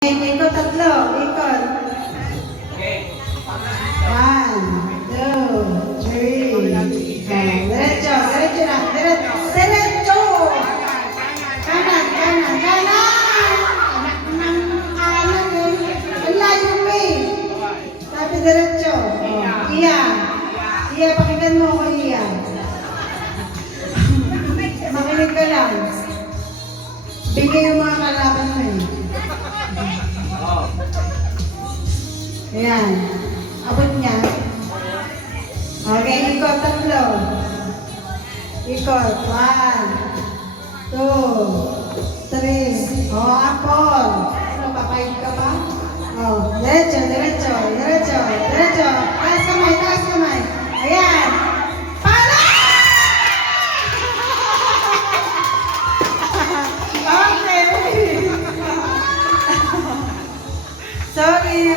Ikot tatlo, ikot. 1, 2, 3. Diretso, diretso na, diretso. Diretso! Kanan, kanan, kanan! Anak ng kanan eh. Ang layo mo eh. Sabi diretso. Iya. Iya, pakinggan mo ako, Iya. Makinig ka lang. Bigay yung mga kalaban mo eh. Ayan. Abot niya. Okay, ikot tatlo. Ikot. 1, 2, 3. O, apol. Ano, papayag ka ba? O, diretso, diretso, diretso, diretso. Taas kamay, taas kamay. Ayan. Para! Okay. Sorry,